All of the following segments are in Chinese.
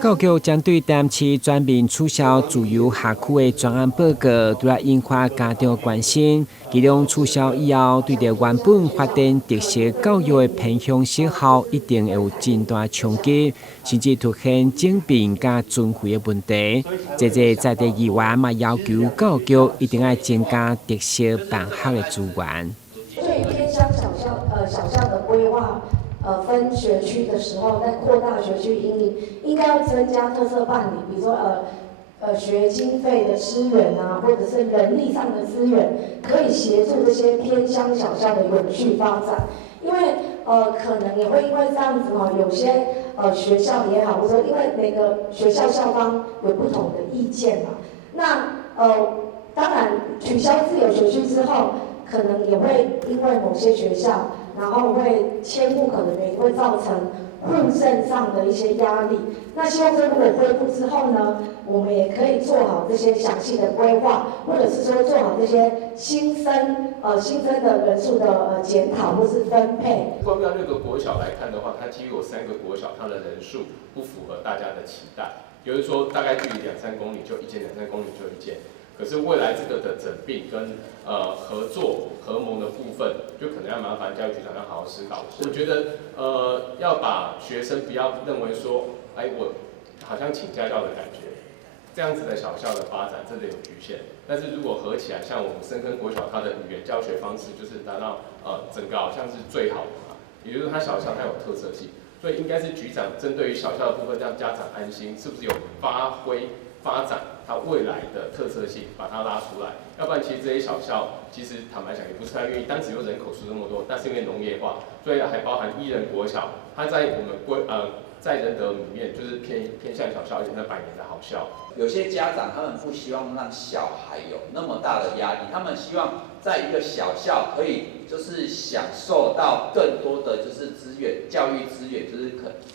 教育将对当期全面取消自由学区的专案报告，对来引发家长关心。其中取消以后，对着原本发展特色教育的偏向学校，一定会有真大冲击，甚至出现整并加尊费的问题。这在地议员嘛要求教育一定要增加特色办学的资源。对偏乡小校的规划。分学区的时候，在扩大学区应该要增加特色办理，比如说学经费的支援啊，或者是人力上的资源，可以协助这些偏乡小校的永续发展。因为可能也会因为这样子有些学校也好，或者因为每个学校校方有不同的意见嘛。那当然取消自由学区之后，可能也会因为某些学校。然后会迁户可能也会造成户政上的一些压力。那希望说如果恢复之后呢，我们也可以做好这些详细的规划，或者是说做好这些新增的人数的检讨或是分配。光标6个国小来看的话，它几乎有3个国小，它的人数不符合大家的期待，也就是说大概距离2-3公里就一间，2-3公里就一间。可是未来这个的整并跟合作合盟的部分，就可能要麻烦教育局长要好好思考。我觉得要把学生不要认为说，哎，我好像请家教的感觉，这样子的小校的发展真的有局限。但是如果合起来，像我们深坑国小，它的语言教学方式就是达到整个好像是最好的嘛，也就是它小校它有特色性，所以应该是局长针对于小校的部分，让家长安心，是不是有发展它未来的特色性，把它拉出来。要不然，其实这些小校，其实坦白讲也不是太愿意。单只有人口数这么多，但是因为农业化，所以还包含艺人国小，它在我们在仁德里面就是偏向小校，而且是百年的好校。有些家长他们不希望让小孩有那么大的压力，他们希望在一个小校可以就是享受到更多的就是资源，教育资源，就是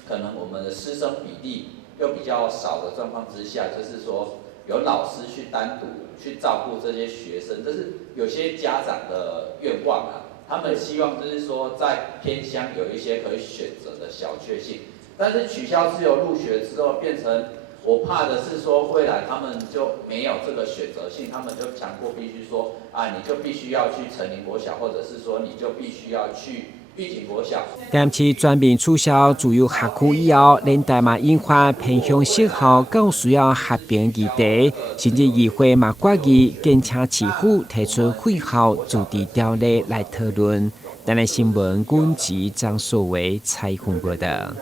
可能我们的师生比例又比较少的状况之下，就是说有老师去单独去照顾这些学生，这是有些家长的愿望啊。他们希望就是说在偏乡有一些可以选择的小确幸，但是取消自由入学之后，变成我怕的是说未来他们就没有这个选择性，他们就强迫必须说啊，你就必须要去成林国小，或者是说你就必须要去玉井国小。但是全面取消自由学区以后，连带嘛引发偏向学校更需要合并议题，甚至议会嘛决议建请市府提出会校自治条例来讨论。台南新闻军旗张素维采访报道。